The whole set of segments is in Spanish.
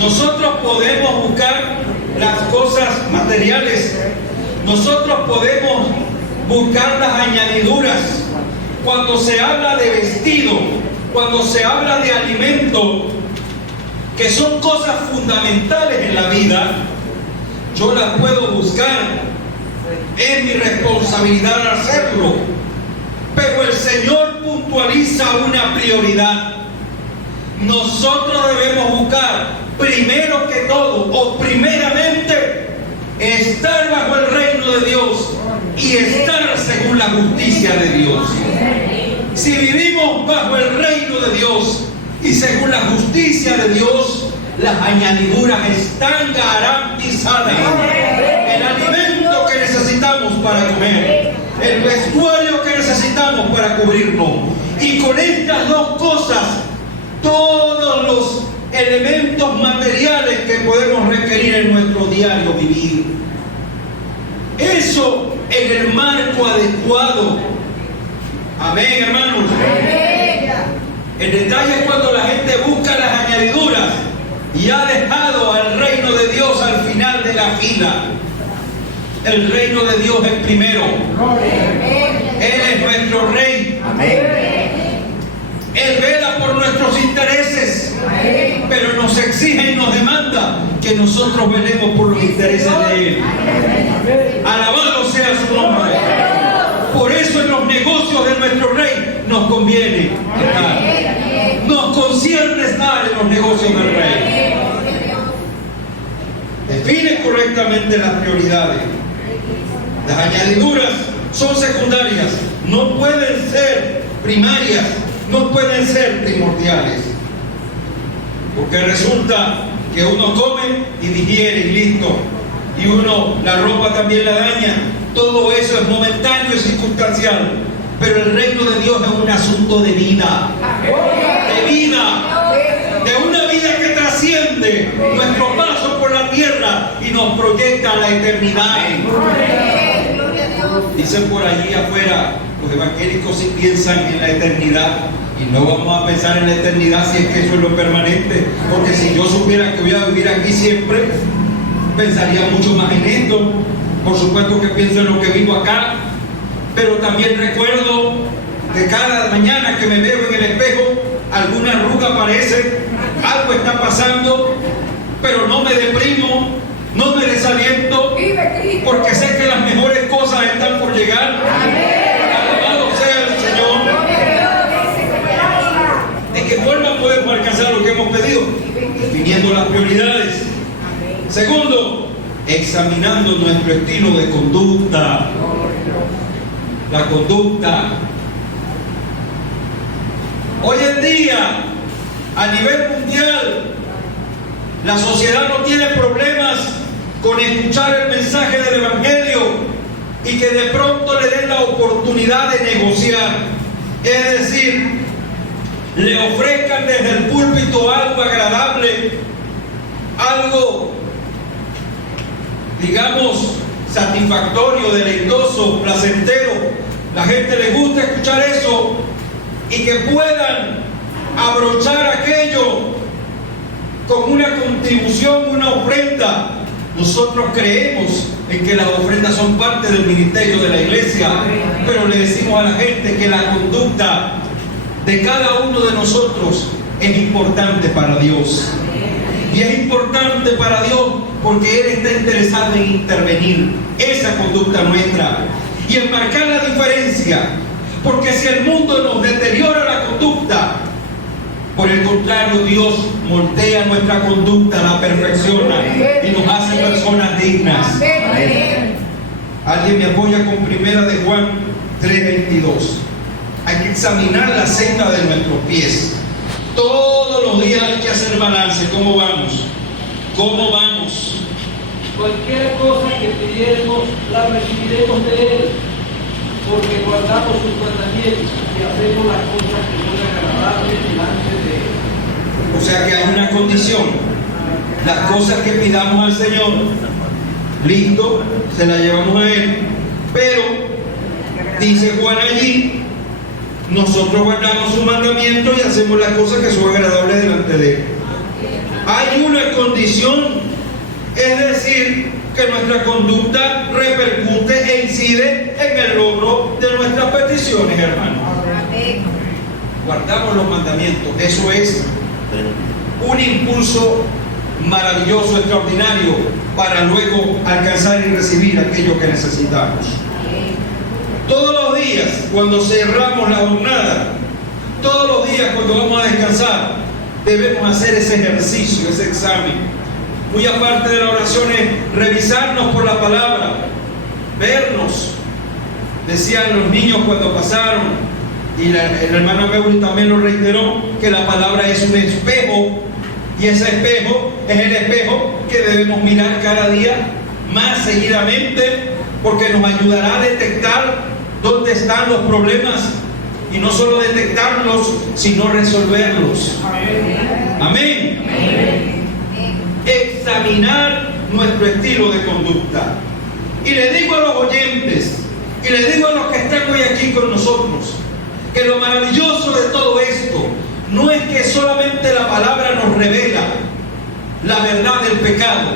Nosotros podemos buscar las cosas materiales, nosotros podemos buscar las añadiduras. Cuando se habla de vestido, cuando se habla de alimento, que son cosas fundamentales en la vida, yo las puedo buscar. Es mi responsabilidad hacerlo. Pero el Señor puntualiza una prioridad. Nosotros debemos buscar, primero que todo, o primeramente, estar bajo el reino de Dios y estar según la justicia de Dios. Si vivimos bajo el reino de Dios y según la justicia de Dios, las añadiduras están garantizadas. El alimento que necesitamos para comer, el vestuario que necesitamos para cubrirnos. Y con estas dos cosas, todos los elementos materiales que podemos requerir en nuestro diario vivir. Eso en el marco adecuado. Amén, hermanos. El detalle es cuando la gente busca las añadiduras y ha dejado al reino de Dios al final de la fila. El reino de Dios es primero. Él es nuestro rey. Él vela por nuestros intereses, pero nos exige y nos demanda que nosotros velemos por los intereses de Él. Alabado sea su nombre. Por eso en los negocios de nuestro rey nos conviene estar. Nos concierne estar en los negocios del rey. Define correctamente las prioridades. Las añadiduras son secundarias, no pueden ser primarias, no pueden ser primordiales. Porque resulta que uno come y digiere y listo. Y uno, la ropa también la daña. Todo eso es momentáneo y circunstancial. Pero el reino de Dios es un asunto de vida. De vida. De una vida que trasciende nuestro paso por la tierra y nos proyecta a la eternidad. Dicen por allí afuera, los evangélicos sí piensan en la eternidad. Y no vamos a pensar en la eternidad si es que eso es lo permanente. Porque si yo supiera que voy a vivir aquí siempre, pensaría mucho más en esto. Por supuesto que pienso en lo que vivo acá, pero también recuerdo que cada mañana que me veo en el espejo, alguna arruga aparece, algo está pasando, pero no me deprimo, no me desaliento, porque sé que las mejores cosas están por llegar. Alabado sea el Señor. ¿De qué forma podemos alcanzar lo que hemos pedido? Definiendo las prioridades. Segundo, examinando nuestro estilo de conducta. La conducta. Hoy en día, a nivel mundial, la sociedad no tiene problemas con escuchar el mensaje del Evangelio y que de pronto le den la oportunidad de negociar. Es decir, le ofrezcan desde el púlpito algo agradable, algo, digamos, satisfactorio, deleitoso, placentero. La gente le gusta escuchar eso y que puedan abrochar aquello con una contribución, una ofrenda. Nosotros creemos en que las ofrendas son parte del ministerio de la iglesia, pero le decimos a la gente que la conducta de cada uno de nosotros es importante para Dios. Y es importante para Dios porque Él está interesado en intervenir esa conducta nuestra y en marcar la diferencia. Porque si el mundo nos deteriora la conducta, por el contrario, Dios moldea nuestra conducta, la perfecciona y nos hace personas dignas. ¿Alguien me apoya con primera de Juan 3:22? Hay que examinar la senda de nuestros pies. Todos los días hay que hacer balance. ¿Cómo vamos? ¿Cómo vamos? Cualquier cosa que pidiéramos, la recibiremos de Él, porque guardamos sus mandamientos y hacemos las cosas que son agradables delante de Él. O sea que hay una condición. Las cosas que pidamos al Señor, listo, se las llevamos a Él. Pero, dice Juan allí, nosotros guardamos su mandamiento y hacemos las cosas que son agradables delante de Él. hay una condición, es decir, que nuestra conducta repercute e incide en el logro de nuestras peticiones, hermanos. Guardamos los mandamientos, eso es un impulso maravilloso, extraordinario, para luego alcanzar y recibir aquello que necesitamos. Todos los días, cuando cerramos la jornada, todos los días cuando vamos a descansar, debemos hacer ese ejercicio, ese examen. Muy aparte de la oración es revisarnos por la palabra, vernos. Decían los niños cuando pasaron, y la hermana Meuli también lo reiteró, que la palabra es un espejo, y ese espejo es el espejo que debemos mirar cada día más seguidamente, porque nos ayudará a detectar dónde están los problemas, y no solo detectarlos, sino resolverlos. Amén. Examinar nuestro estilo de conducta. Y le digo a los oyentes, y le digo a los que están hoy aquí con nosotros, que lo maravilloso de todo esto no es que solamente la palabra nos revela la verdad del pecado,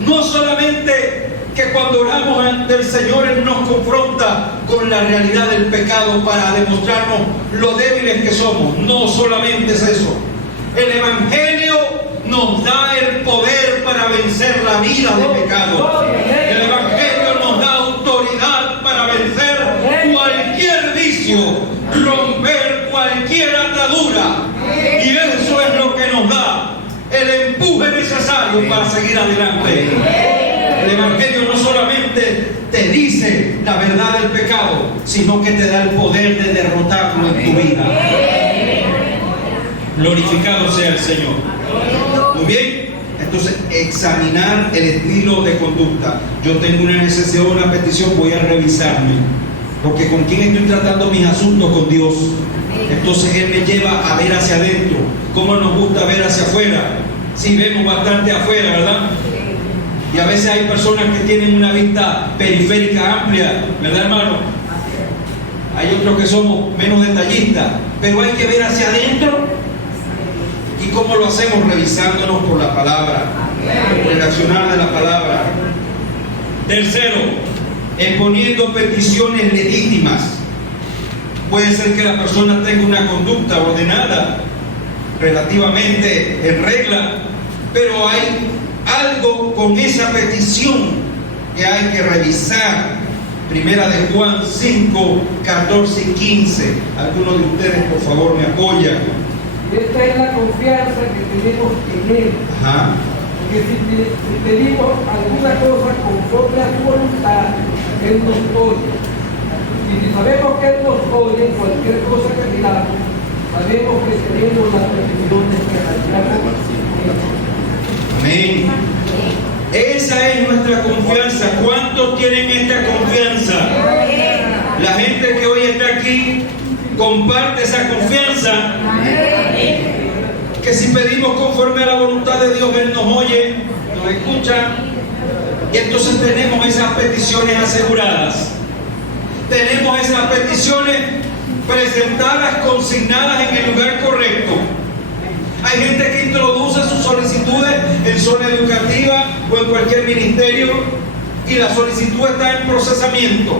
no solamente que cuando oramos ante el Señor Él nos confronta con la realidad del pecado para demostrarnos lo débiles que somos, no solamente es eso. El Evangelio nos da el poder para vencer la vida de pecado. El Evangelio nos da autoridad para vencer cualquier vicio, romper cualquier atadura, y eso es lo que nos da el empuje necesario para seguir adelante. El Evangelio no solamente te dice la verdad del pecado, sino que te da el poder de derrotarlo en tu vida. Glorificado sea el Señor. Muy bien, entonces examinar el estilo de conducta. Yo tengo una necesidad, una petición, voy a revisarme, porque con quién estoy tratando mis asuntos, con Dios. Entonces Él me lleva a ver hacia adentro. Cómo nos gusta ver hacia afuera. Sí, vemos bastante afuera, ¿verdad? Y a veces hay personas que tienen una vista periférica amplia, ¿verdad, hermano? Hay otros que somos menos detallistas, pero hay que ver hacia adentro. ¿Y cómo lo hacemos? Revisándonos por la palabra, por el accionar de la palabra. Tercero, exponiendo peticiones legítimas. Puede ser que la persona tenga una conducta ordenada, relativamente en regla, pero hay algo con esa petición que hay que revisar. Primera de Juan 5, 14 y 15. Algunos de ustedes, por favor, me apoyan. Esta es la confianza que tenemos en Él. Porque si pedimos alguna cosa conforme a su voluntad, Él nos oye. Y si sabemos que Él nos oye, cualquier cosa que pidamos, sabemos que tenemos las peticiones que realizamos. Amén. Esa es nuestra confianza. ¿Cuántos tienen esta confianza? La gente que hoy está aquí comparte esa confianza. Que si pedimos conforme a la voluntad de Dios, Él nos oye, nos escucha, y entonces tenemos esas peticiones aseguradas. Tenemos esas peticiones presentadas, consignadas en el lugar correcto. Hay gente que introduce sus solicitudes en zona educativa o en cualquier ministerio y la solicitud está en procesamiento.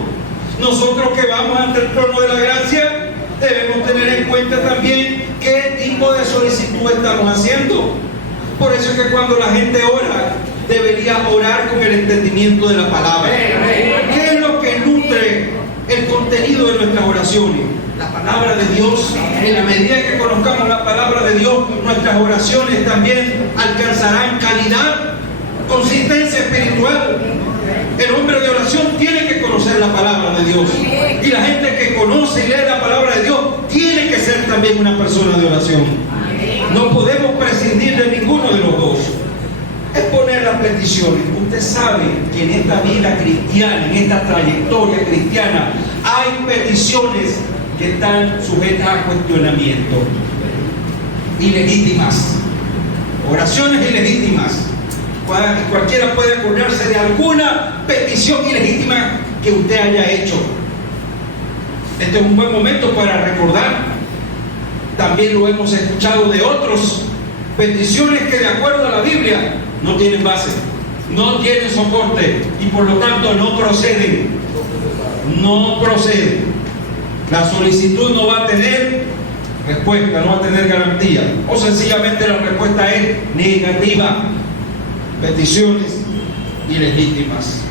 Nosotros que vamos ante el trono de la gracia debemos tener en cuenta también qué tipo de solicitud estamos haciendo. Por eso es que cuando la gente ora, debería orar con el entendimiento de la palabra. ¿Qué es lo que nutre el contenido de nuestras oraciones? La palabra de Dios. En la medida que conozcamos la palabra de Dios, nuestras oraciones también alcanzarán calidad, consistencia espiritual. El hombre de oración tiene que conocer la palabra de Dios, y la gente que conoce y lee la palabra de Dios tiene que ser también una persona de oración. No podemos prescindir de ninguno de los dos. Es poner las peticiones. Usted sabe que en esta vida cristiana, en esta trayectoria cristiana, hay peticiones que están sujetas a cuestionamiento, ilegítimas, oraciones ilegítimas. Cualquiera puede acordarse de alguna petición ilegítima que usted haya hecho. Este es un buen momento para recordar. También lo hemos escuchado de otros peticiones que de acuerdo a la Biblia no tienen base, no tienen soporte y por lo tanto no proceden. No proceden. La solicitud no va a tener respuesta, no va a tener garantía. O sencillamente la respuesta es negativa. Peticiones ilegítimas.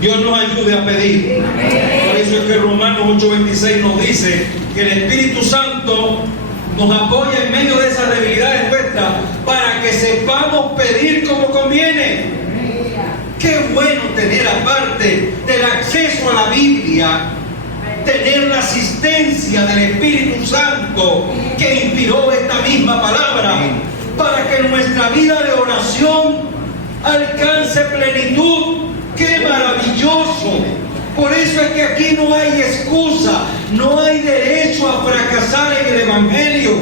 Dios nos ayude a pedir. Por eso es que Romanos 8:26 nos dice que el Espíritu Santo nos apoya en medio de esas debilidades nuestras para que sepamos pedir como conviene. Qué bueno tener, aparte del acceso a la Biblia, tener la asistencia del Espíritu Santo que inspiró esta misma palabra para que nuestra vida de oración alcance plenitud. ¡Qué maravilloso! Por eso es que aquí no hay excusa, no hay derecho a fracasar en el Evangelio.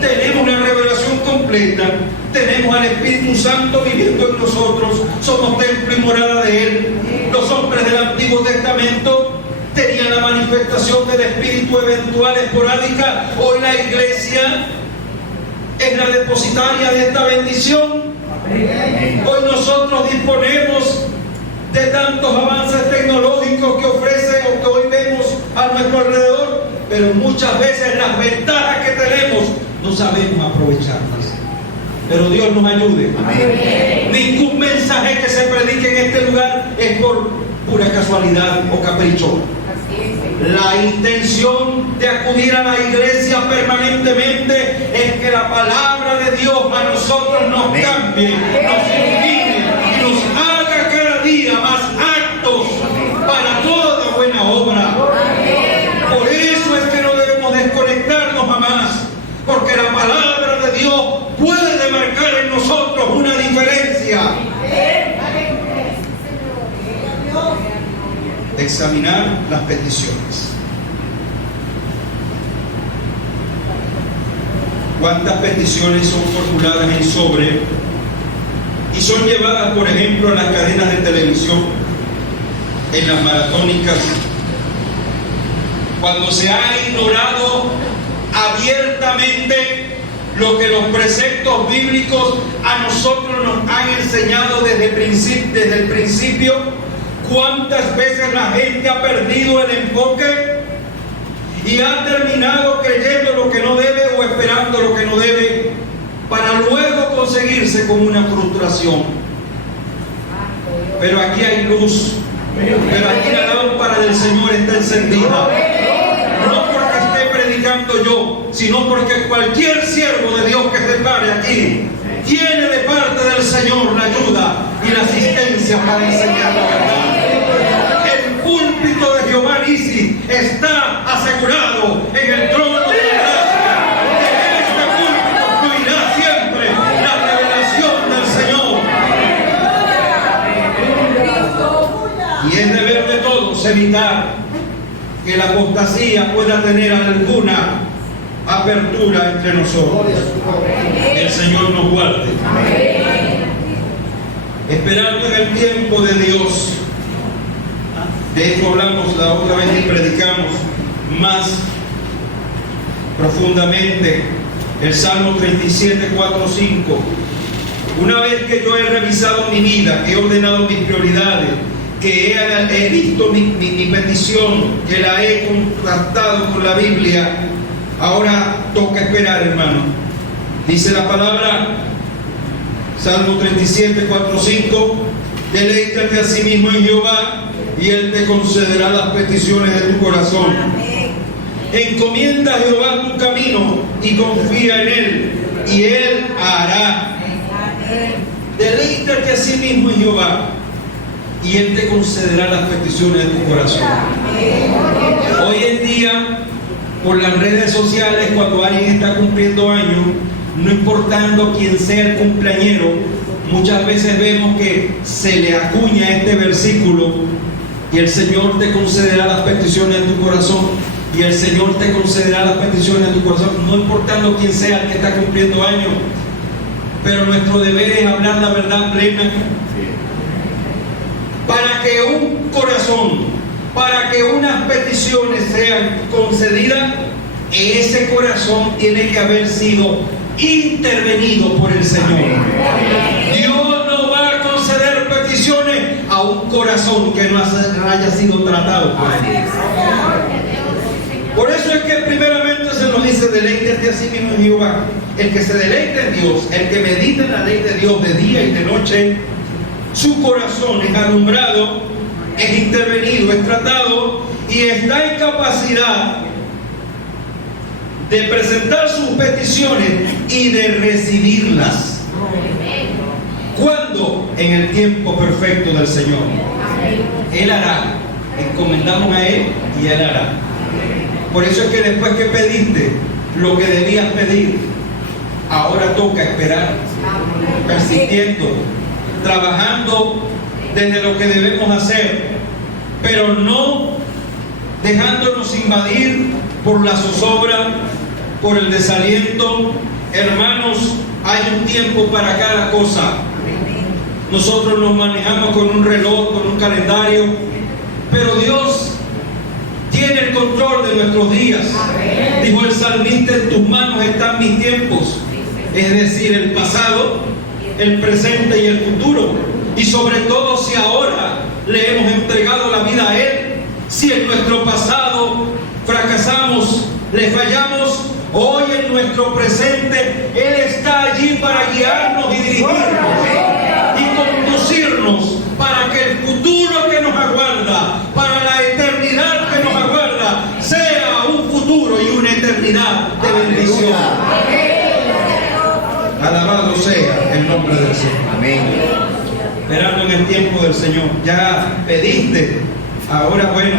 Tenemos una revelación completa, tenemos al Espíritu Santo viviendo en nosotros, somos templo y morada de Él. Los hombres del Antiguo Testamento tenían la manifestación del Espíritu eventual, esporádica. Hoy la Iglesia es la depositaria de esta bendición. Hoy nosotros disponemos de tantos avances tecnológicos que ofrece o que hoy vemos a nuestro alrededor, pero muchas veces las ventajas que tenemos no sabemos aprovecharlas. Pero Dios nos ayude. Amén. Ningún mensaje que se predique en este lugar es por pura casualidad o capricho. La intención de acudir a la iglesia permanentemente es que la palabra de Dios a nosotros nos cambie, nos ilumine y nos haga cada día más aptos para toda buena obra. Por eso es que no debemos desconectarnos jamás, porque la palabra de Dios puede marcar en nosotros una diferencia. Examinar las peticiones. ¿Cuántas peticiones son formuladas en sobre y son llevadas, por ejemplo, a las cadenas de televisión, en las maratónicas, cuando se ha ignorado abiertamente lo que los preceptos bíblicos a nosotros nos han enseñado desde el principio? ¿Cuántas veces la gente ha perdido el enfoque y ha terminado creyendo lo que no debe o esperando lo que no debe para luego conseguirse con una frustración? Pero aquí hay luz, pero aquí la lámpara del Señor está encendida. No porque esté predicando yo, sino porque cualquier siervo de Dios que se pare aquí tiene de parte del Señor la ayuda y la asistencia para enseñar la verdad. El púlpito de Jehová Nisi está asegurado en el trono de la gracia. En este púlpito fluirá siempre la revelación del Señor. Y es deber de todos evitar que la apostasía pueda tener alguna apertura entre nosotros. El Señor nos guarde. Esperando en el tiempo de Dios. De esto hablamos la otra vez y predicamos más profundamente el Salmo 37, 4, 5. Una vez que yo he revisado mi vida, que he ordenado mis prioridades, que he visto mi petición, que la he contrastado con la Biblia, ahora toca esperar, hermano. Dice la palabra, Salmo 37, 4, 5, deleítate a sí mismo en Jehová y Él te concederá las peticiones de tu corazón. Encomienda a Jehová tu camino y confía en Él, y Él hará. Deleítate a sí mismo en Jehová y Él te concederá las peticiones de tu corazón. Hoy en día, por las redes sociales, cuando alguien está cumpliendo años, no importando quién sea el cumpleañero, muchas veces vemos que se le acuña este versículo: y el Señor te concederá las peticiones de tu corazón, y el Señor te concederá las peticiones de tu corazón, no importando quién sea el que está cumpliendo años. Pero nuestro deber es hablar la verdad plena, para que un corazón, para que unas peticiones sean concedidas. Ese corazón tiene que haber sido intervenido por el Señor. Dios no va a conceder peticiones a un corazón que no haya sido tratado por Él. Por eso es que primeramente se nos dice: deleítate a sí mismo en Jehová. El que se deleite en Dios, el que medita en la ley de Dios de día y de noche, su corazón es alumbrado, es intervenido, es tratado y está en capacidad de presentar sus peticiones y de recibirlas. ¿Cuándo? En el tiempo perfecto del Señor. Él hará. Encomendamos a Él y Él hará. Por eso es que después que pediste lo que debías pedir, ahora toca esperar, persistiendo, trabajando desde lo que debemos hacer, pero no dejándonos invadir por la zozobra, por el desaliento. Hermanos, hay un tiempo para cada cosa. Nosotros nos manejamos con un reloj, con un calendario, pero Dios tiene el control de nuestros días. Dijo el salmista: en tus manos están mis tiempos, es decir, el pasado, el presente y el futuro. Y sobre todo si ahora le hemos entregado la vida a Él. Si en nuestro pasado fracasamos, le fallamos, hoy en nuestro presente Él está allí para guiarnos y dirigirnos y conducirnos para que el futuro que nos aguarda, para la eternidad que nos aguarda, sea un futuro y una eternidad de bendición. Alabado sea el nombre del Señor. Amén. Esperando en el tiempo del Señor. Ya pediste, ahora bueno,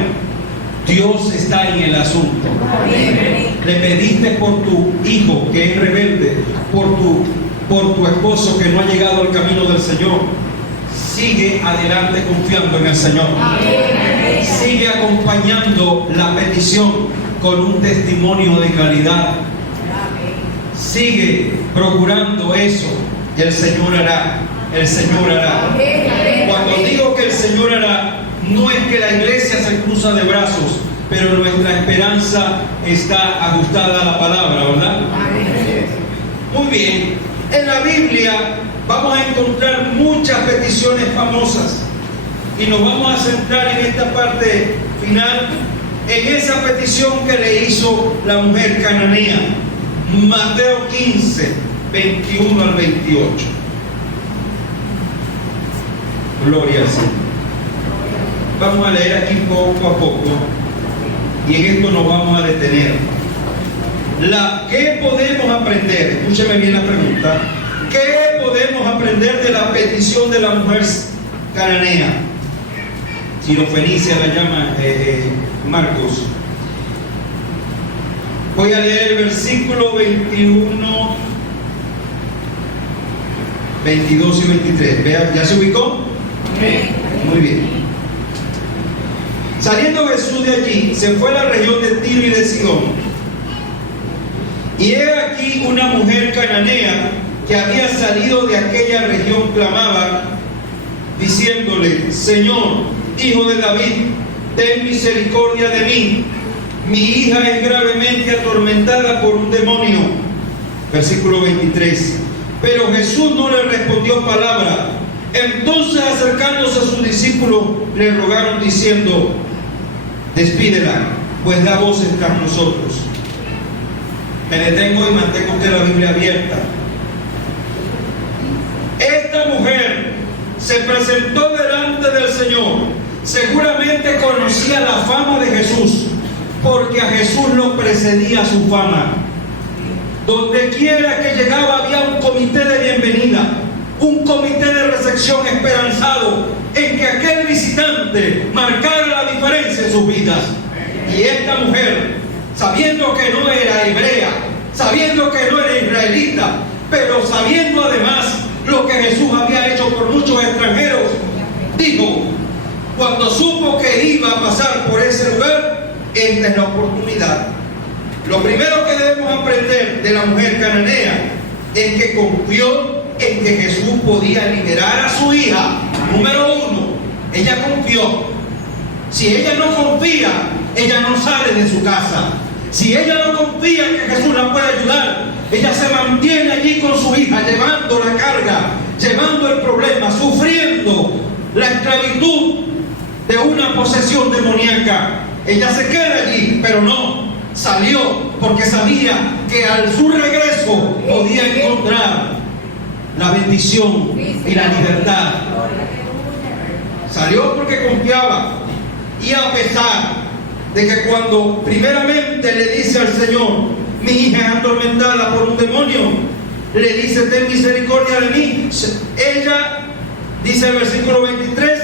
Dios está en el asunto. Amén. Le pediste por tu hijo que es rebelde, por tu esposo que no ha llegado al camino del Señor. Sigue adelante confiando en el Señor. Amén. Sigue acompañando la petición con un testimonio de calidad. Sigue procurando eso y el Señor hará. El Señor hará. Cuando digo que el Señor hará, no es que la iglesia se cruza de brazos, pero nuestra esperanza está ajustada a la palabra, ¿verdad? Muy bien. En la Biblia vamos a encontrar muchas peticiones famosas y nos vamos a centrar en esta parte final, en esa petición que le hizo la mujer cananea. Mateo 15, 21 al 28. Gloria al Señor. Vamos a leer aquí poco a poco y en esto nos vamos a detener. ¿Qué podemos aprender? Escúcheme bien la pregunta. ¿Qué podemos aprender de la petición de la mujer cananea? Sirofenicia la llama Marcos. Voy a leer el versículo 21, 22 y 23. Vean, ¿ya se ubicó? Muy bien. Saliendo Jesús de allí, se fue a la región de Tiro y de Sidón. Y he aquí una mujer cananea que había salido de aquella región clamaba, diciéndole: Señor, Hijo de David, ten misericordia de mí. Mi hija es gravemente atormentada por un demonio. Versículo 23. Pero Jesús no le respondió palabra. Entonces, acercándose a sus discípulos, le rogaron diciendo: despídela, pues da voces tras nosotros. Me detengo y mantengo usted la Biblia abierta. Esta mujer se presentó delante del Señor. Seguramente conocía la fama de Jesús, porque a Jesús lo precedía su fama. Donde quiera que llegaba había un comité de bienvenida, un comité de recepción esperanzado en que aquel visitante marcara la diferencia en sus vidas. Y esta mujer, sabiendo que no era hebrea, sabiendo que no era israelita, pero sabiendo además lo que Jesús había hecho por muchos extranjeros, dijo, cuando supo que iba a pasar por ese lugar: esta es la oportunidad. Lo primero que debemos aprender de la mujer cananea es que confió en que Jesús podía liberar a su hija. Número uno, ella confió. Si ella no confía, ella no sale de su casa. Si ella no confía en que Jesús la puede ayudar, Ella se mantiene allí con su hija, llevando la carga, llevando el problema, sufriendo la esclavitud de una posesión demoníaca. Ella se queda allí, pero no, salió porque sabía que al su regreso podía encontrar la bendición y la libertad. Salió porque confiaba, y a pesar de que cuando primeramente le dice al Señor: mi hija es atormentada por un demonio, le dice: ten misericordia de mí. Ella, dice el versículo 23,